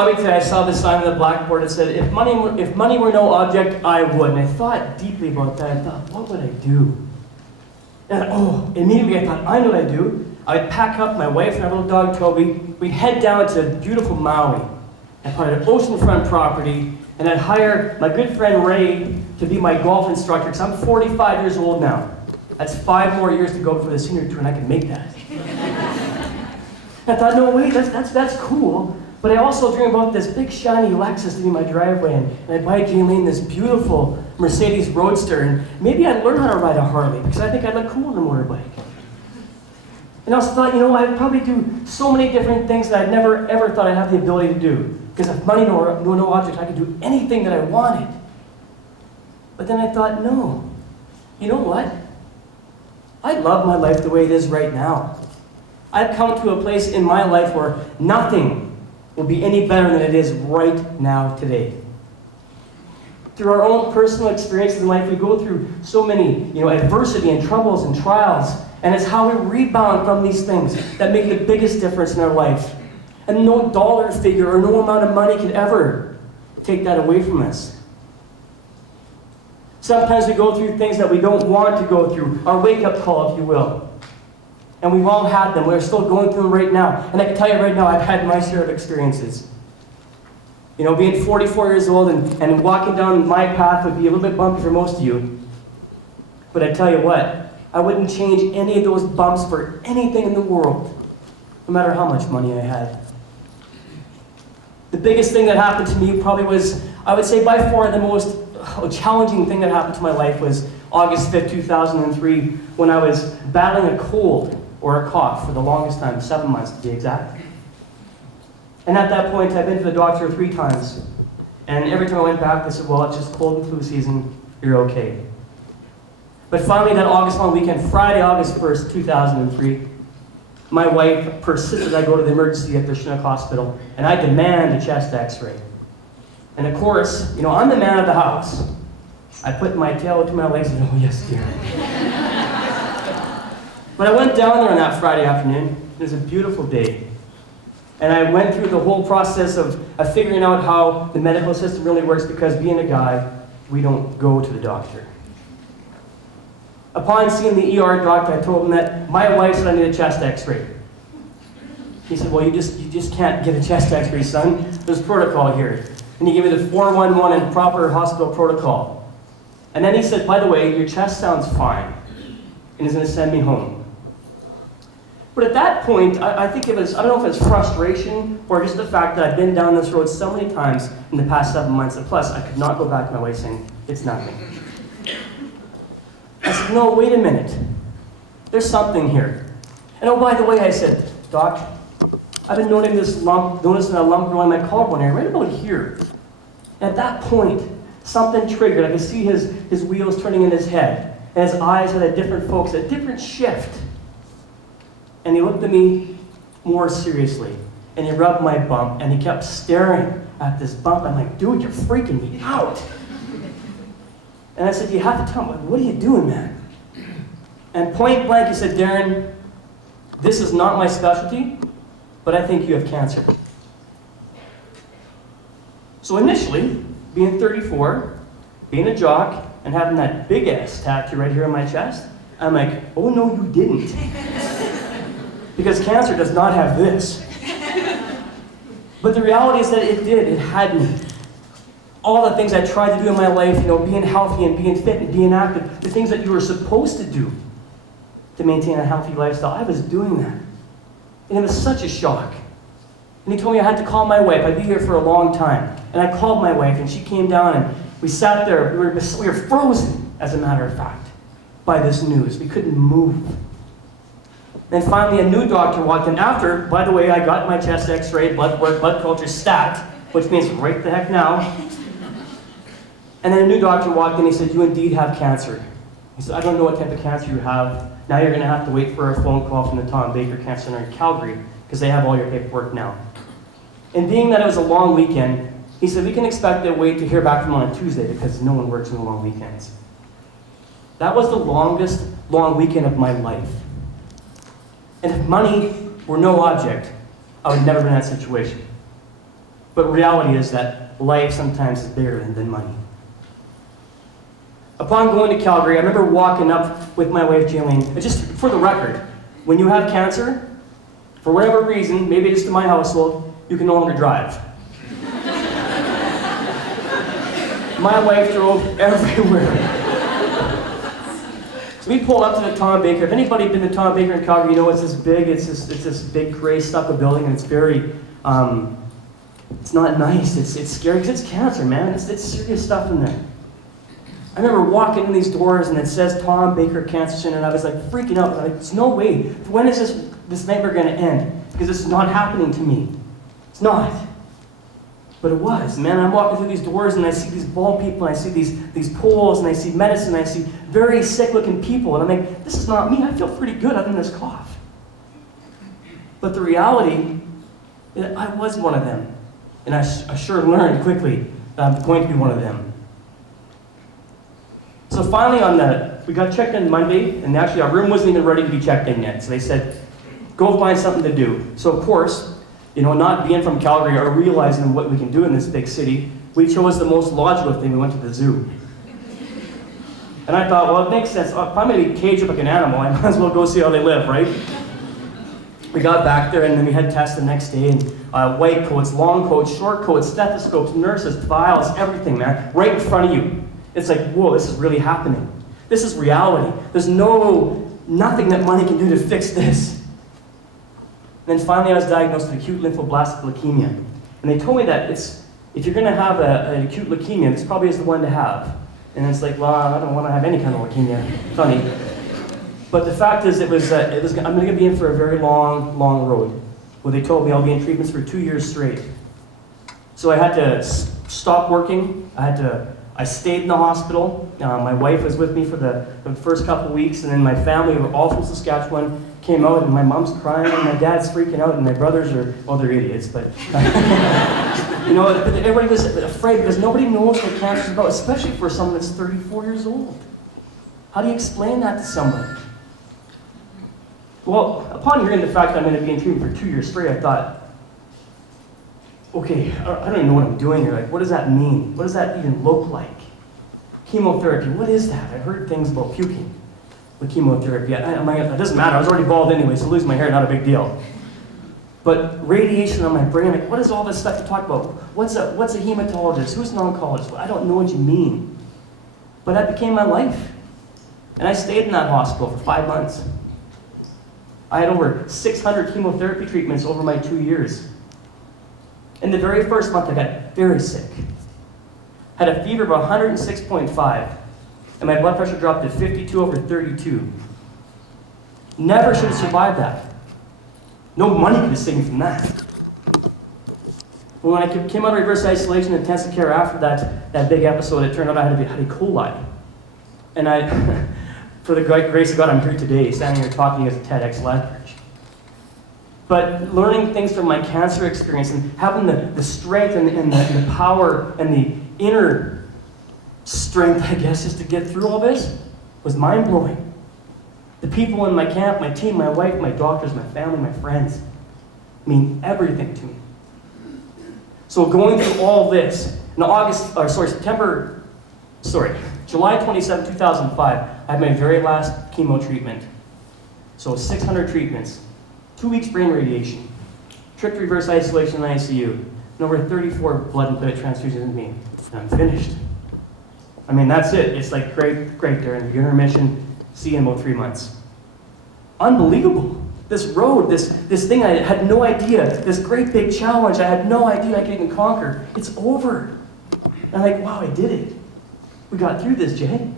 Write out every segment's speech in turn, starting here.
lobby today, I saw this sign on the blackboard that said, if money were no object, I would. And I thought deeply about that. I thought, what would I do? And immediately I thought, I know what I'd do. I'd pack up my wife and our little dog, Toby. We'd head down to beautiful Maui. I'd find an oceanfront property, and I'd hire my good friend Ray to be my golf instructor, because I'm 45 years old now. That's 5 more years to go for the senior tour, and I can make that. I thought, no, wait, that's cool. But I also dream about this big shiny Lexus to be my driveway, and I'd buy Jaylene this beautiful Mercedes Roadster, and maybe I'd learn how to ride a Harley, because I think I'd look cool on a motorbike. And I also thought, I'd probably do so many different things that I'd never, ever thought I'd have the ability to do. Because if money were no object, I could do anything that I wanted. But then I thought, no. You know what? I love my life the way it is right now. I've come to a place in my life where nothing will be any better than it is right now today. Through our own personal experiences in life, we go through so many, adversity and troubles and trials, and it's how we rebound from these things that make the biggest difference in our life. And no dollar figure or no amount of money can ever take that away from us. Sometimes we go through things that we don't want to go through, our wake-up call, if you will. And we've all had them. We're still going through them right now. And I can tell you right now, I've had my share of experiences. Being 44 years old and walking down my path would be a little bit bumpy for most of you. But I tell you what, I wouldn't change any of those bumps for anything in the world, no matter how much money I had. The biggest thing that happened to me probably was, I would say by far the most challenging thing that happened to my life was August 5th, 2003, when I was battling a cold or a cough for the longest time, 7 months to be exact. And at that point, I'd been to the doctor 3 times. And every time I went back, they said, well, it's just cold and flu season, you're okay. But finally, that August long weekend, Friday, August 1st, 2003, my wife persisted I go to the emergency at the Chinook Hospital, and I demand a chest x-ray. And of course, I'm the man of the house. I put my tail between my legs and, oh yes, dear. But I went down there on that Friday afternoon. It was a beautiful day. And I went through the whole process of figuring out how the medical system really works, because being a guy, we don't go to the doctor. Upon seeing the ER doctor, I told him that my wife said I need a chest x-ray. He said, well, you just can't get a chest x-ray, son. There's protocol here. And he gave me the 411 and proper hospital protocol. And then he said, by the way, your chest sounds fine. And he's going to send me home. But at that point, I think it was, I don't know if it was frustration or just the fact that I'd been down this road so many times in the past 7 months, and plus I could not go back to my wife saying, it's nothing. I said, no, wait a minute. There's something here. And oh, by the way, I said, Doc, I've been noticing a lump growing in my collarbone area, right about here. And at that point, something triggered. I could see his wheels turning in his head, and his eyes had a different focus, a different shift. And he looked at me more seriously, and he rubbed my bump, and he kept staring at this bump. I'm like, dude, you're freaking me out. And I said, you have to tell me, what are you doing, man? And point blank, he said, Darren, this is not my specialty, but I think you have cancer. So initially, being 34, being a jock, and having that big ass tattoo right here on my chest, I'm like, oh no, you didn't. Because cancer does not have this. But the reality is that it did, it had me. All the things I tried to do in my life, being healthy and being fit and being active, the things that you were supposed to do to maintain a healthy lifestyle, I was doing that. And it was such a shock. And he told me I had to call my wife. I'd be here for a long time. And I called my wife, and she came down, and we sat there. We were frozen, as a matter of fact, by this news. We couldn't move. And finally, a new doctor walked in after, by the way, I got my chest x-ray, blood work, blood culture stat, which means right the heck now. And then a new doctor walked in, he said, you indeed have cancer. He said, I don't know what type of cancer you have. Now you're going to have to wait for a phone call from the Tom Baker Cancer Center in Calgary, because they have all your paperwork now. And being that it was a long weekend, he said, we can expect to wait to hear back from him on a Tuesday, because no one works on the long weekends. That was the longest long weekend of my life. And if money were no object, I would never be in that situation. But reality is that life sometimes is bigger than money. Upon going to Calgary, I remember walking up with my wife, Jaylene, and just for the record, when you have cancer, for whatever reason, maybe it's in my household, you can no longer drive. My wife drove everywhere. So we pulled up to the Tom Baker. If anybody been to Tom Baker in Calgary, you know it's this big, it's this big gray stucco building, and it's very, it's not nice, it's scary, because it's cancer, man. It's serious stuff in there. I remember walking in these doors and it says Tom Baker Cancer Center, and I was like freaking out. I was like, there's no way. When is this nightmare going to end? Because this is not happening to me. It's not. But it was. Man, I'm walking through these doors and I see these bald people, and I see these poles, and I see medicine, and I see very sick looking people. And I'm like, this is not me. I feel pretty good other than this cough. But the reality, I was one of them. And I sure learned quickly that I'm going to be one of them. So finally we got checked in Monday, and actually our room wasn't even ready to be checked in yet. So they said, go find something to do. So of course, not being from Calgary or realizing what we can do in this big city, we chose the most logical thing. We went to the zoo. And I thought, well, it makes sense. If I'm going to be caged up like an animal, I might as well go see how they live, right? We got back there, and then we had tests the next day, and white coats, long coats, short coats, stethoscopes, nurses, vials, everything, man, right in front of you. It's like, whoa, this is really happening. This is reality. There's nothing that money can do to fix this. And then finally I was diagnosed with acute lymphoblastic leukemia. And they told me that if you're going to have an acute leukemia, this probably is the one to have. And it's like, well, I don't want to have any kind of leukemia. Funny. But the fact is, I'm going to be in for a very long, long road. Well, they told me I'll be in treatments for 2 years straight. So I had to stop working. I stayed in the hospital. My wife was with me for the first couple of weeks, and then my family, all from Saskatchewan, came out, and my mom's crying, and my dad's freaking out, and my brothers they're idiots, but but everybody was afraid because nobody knows what cancer is about, especially for someone that's 34 years old. How do you explain that to somebody? Well, upon hearing the fact that I'm going to be in treatment for 2 years straight, I thought, okay, I don't even know what I'm doing here. Like, what does that mean? What does that even look like? Chemotherapy, what is that? I heard things about puking with chemotherapy. It doesn't matter. I was already bald anyway, so losing my hair, not a big deal. But radiation on my brain, like, what is all this stuff you talk about? What's a hematologist? Who's an oncologist? I don't know what you mean. But that became my life. And I stayed in that hospital for 5 months. I had over 600 chemotherapy treatments over my 2 years. In the very first month, I got very sick. Had a fever of 106.5, and my blood pressure dropped to 52/32. Never should have survived that. No money could have saved me from that. But when I came out of reverse isolation and intensive care after that big episode, it turned out I had E. coli. And for the grace of God, I'm here today, standing here talking as a TEDxLethbridge. But learning things from my cancer experience and having the strength and the power and the inner strength, I guess, just to get through all this was mind-blowing. The people in my camp, my team, my wife, my doctors, my family, my friends mean everything to me. So going through all this, in July 27, 2005, I had my very last chemo treatment. So 600 treatments. 2 weeks brain radiation, trip to reverse isolation in the ICU, and over 34 blood and platelet transfusions in me, and I'm finished. I mean, that's it. It's like, great, Darren, you're in remission, see you in about 3 months. Unbelievable. This road, this thing I had no idea, this great big challenge I had no idea I could even conquer, it's over. And I'm like, wow, I did it. We got through this, Jay.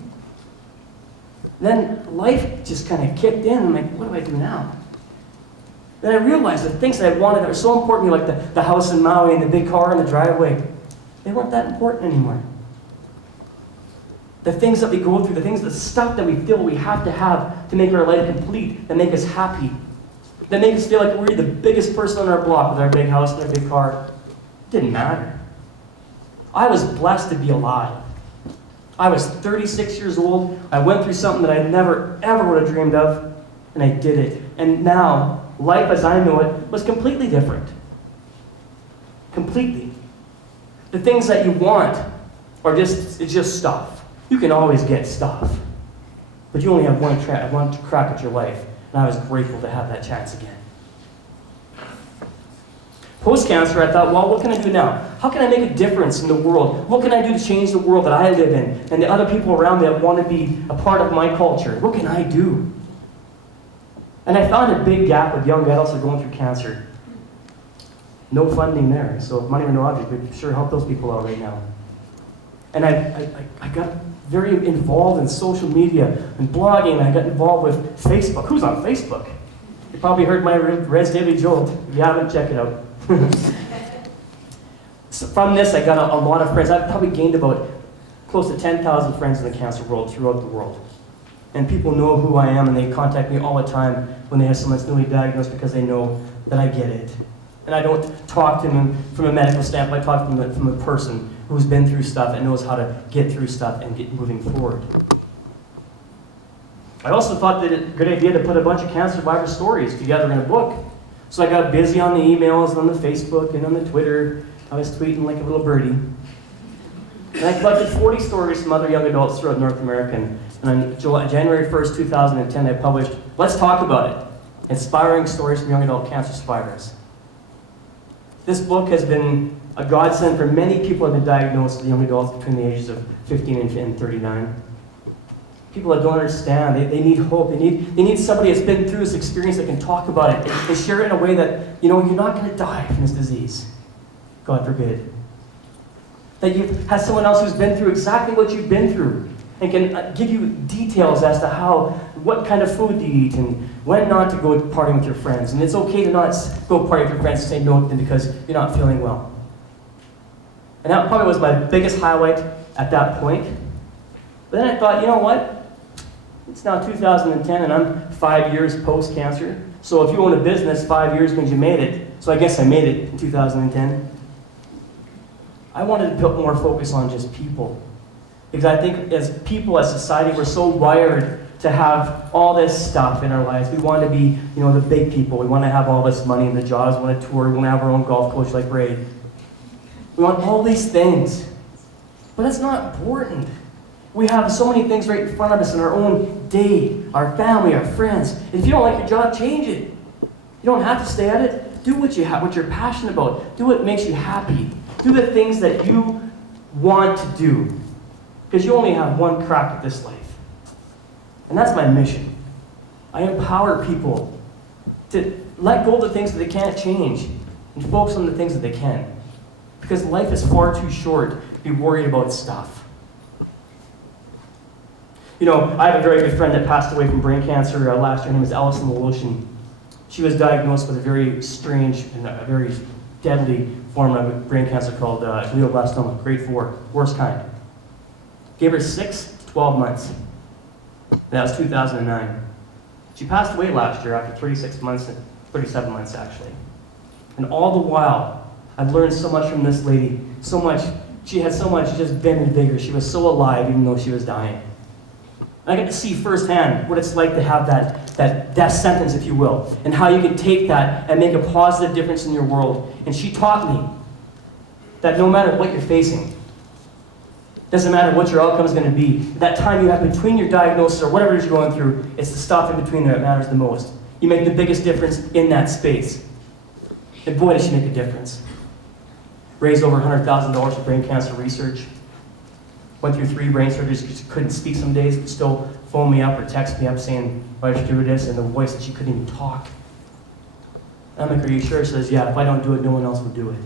Then life just kind of kicked in. I'm like, what do I do now? Then I realized the things that I wanted that were so important to me, like the house in Maui and the big car in the driveway, they weren't that important anymore. The things that we go through, the stuff that we feel we have to make our life complete, that make us happy, that make us feel like we're the biggest person on our block with our big house and our big car, didn't matter. I was blessed to be alive. I was 36 years old. I went through something that I never, ever would have dreamed of, and I did it. And now, life as I know it was completely different. Completely. The things that you want are it's just stuff. You can always get stuff. But you only have one crack at your life. And I was grateful to have that chance again. Post-cancer, I thought, well, what can I do now? How can I make a difference in the world? What can I do to change the world that I live in and the other people around me that want to be a part of my culture? What can I do? And I found a big gap with young adults that are going through cancer. No funding there. So if money were no object, we'd sure help those people out right now. And I got very involved in social media and blogging. I got involved with Facebook. Who's on Facebook? You probably heard my Res Daily Jolt. If you haven't, check it out. So from this, I got a lot of friends. I've probably gained about close to 10,000 friends in the cancer world throughout the world. And people know who I am, and they contact me all the time when they have someone that's newly diagnosed because they know that I get it. And I don't talk to them from a medical standpoint. I talk to them from a person who's been through stuff and knows how to get through stuff and get moving forward. I also thought that it was a good idea to put a bunch of cancer survivor stories together in a book. So I got busy on the emails, on the Facebook, and on the Twitter. I was tweeting like a little birdie. And I collected 40 stories from other young adults throughout North America. And on January 1st, 2010, I published Let's Talk About It, Inspiring Stories from Young Adult Cancer Survivors. This book has been a godsend for many people who have been diagnosed as young adults between the ages of 15 and 39. People that don't understand, they need hope. They need somebody that's been through this experience that can talk about it and share it in a way that, you're not going to die from this disease. God forbid. That you've had someone else who's been through exactly what you've been through and can give you details as to what kind of food to eat and when not to go partying with your friends. And it's okay to not go party with your friends and say no because you're not feeling well. And that probably was my biggest highlight at that point. But then I thought, you know what? It's now 2010 and I'm 5 years post-cancer. So if you own a business, 5 years means you made it. So I guess I made it in 2010. I wanted to put more focus on just people. Because I think as people, as society, we're so wired to have all this stuff in our lives. We want to be, the big people. We want to have all this money and the jobs. We want to tour. We want to have our own golf coach like Ray. We want all these things. But that's not important. We have so many things right in front of us in our own day, our family, our friends. And if you don't like your job, change it. You don't have to stay at it. Do what you're passionate about. Do what makes you happy. Do the things that you want to do. Because you only have one crack at this life. And that's my mission. I empower people to let go of the things that they can't change and focus on the things that they can. Because life is far too short to be worried about stuff. I have a very good friend that passed away from brain cancer last year. Her name is Alison Woloshin. She was diagnosed with a very strange and a very deadly form of brain cancer called glioblastoma, grade 4, worst kind. Gave her 6 to 12 months. And that was 2009. She passed away last year after 37 months actually. And all the while, I've learned so much from this lady, so much. She had so much just vim and vigor. She was so alive even though she was dying. And I got to see firsthand what it's like to have that death sentence, if you will, and how you can take that and make a positive difference in your world. And she taught me that no matter what you're facing, doesn't matter what your outcome is going to be, that time you have between your diagnosis or whatever it is you're going through, it's the stuff in between there that matters the most. You make the biggest difference in that space. And boy, does she make a difference. Raised over $100,000 for brain cancer research. Went through 3 brain surgeries because she couldn't speak some days, but still phone me up or text me up saying, why did you do this? And the voice that she couldn't even talk. I'm like, are you sure? She says, yeah, if I don't do it, no one else will do it.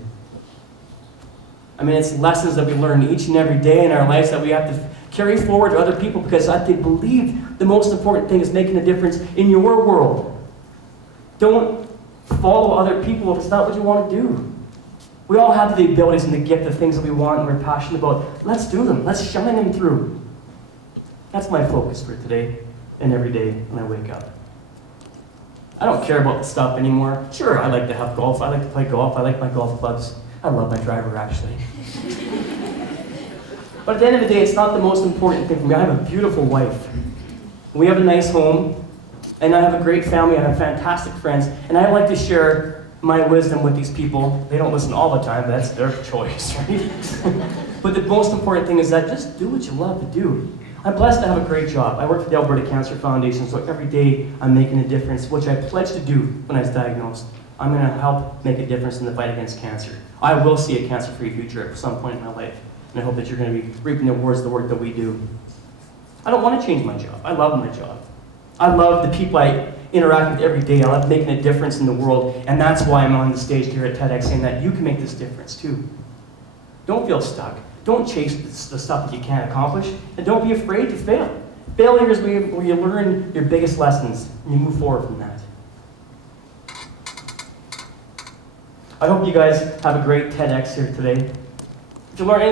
I mean, it's lessons that we learn each and every day in our lives that we have to carry forward to other people because I believe the most important thing is making a difference in your world. Don't follow other people if it's not what you want to do. We all have the abilities and the gift of things that we want and we're passionate about. Let's do them. Let's shine them through. That's my focus for today and every day when I wake up. I don't care about the stuff anymore. Sure, I like to have golf. I like to play golf. I like my golf clubs. I love my driver, actually. But at the end of the day, it's not the most important thing for me. I have a beautiful wife. We have a nice home. And I have a great family. I have fantastic friends. And I like to share my wisdom with these people. They don't listen all the time, but that's their choice, right? But the most important thing is that just do what you love to do. I'm blessed to have a great job. I work for the Alberta Cancer Foundation, so every day I'm making a difference, which I pledged to do when I was diagnosed. I'm going to help make a difference in the fight against cancer. I will see a cancer-free future at some point in my life, and I hope that you're going to be reaping the rewards of the work that we do. I don't want to change my job. I love my job. I love the people I interact with every day. I love making a difference in the world, and that's why I'm on the stage here at TEDx saying that you can make this difference too. Don't feel stuck. Don't chase the stuff that you can't accomplish, and don't be afraid to fail. Failure is where you learn your biggest lessons, and you move forward from that. I hope you guys have a great TEDx here today. If you learn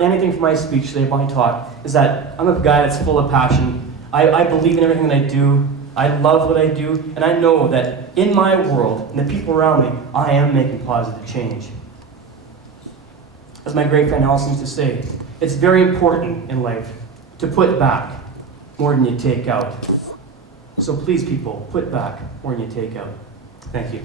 anything from my speech today, my talk, is that I'm a guy that's full of passion. I believe in everything that I do. I love what I do, and I know that in my world, and the people around me, I am making positive change. As my great friend Allison used to say, it's very important in life to put back more than you take out. So please, people, put back more than you take out. Thank you.